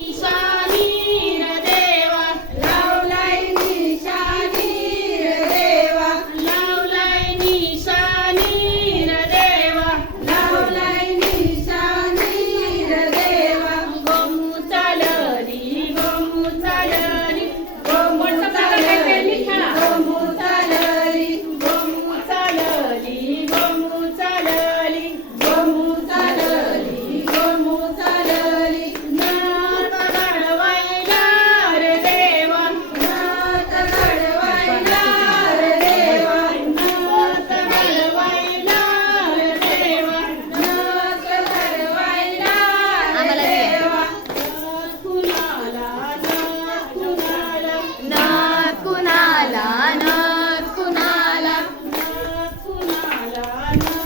一双 Jana.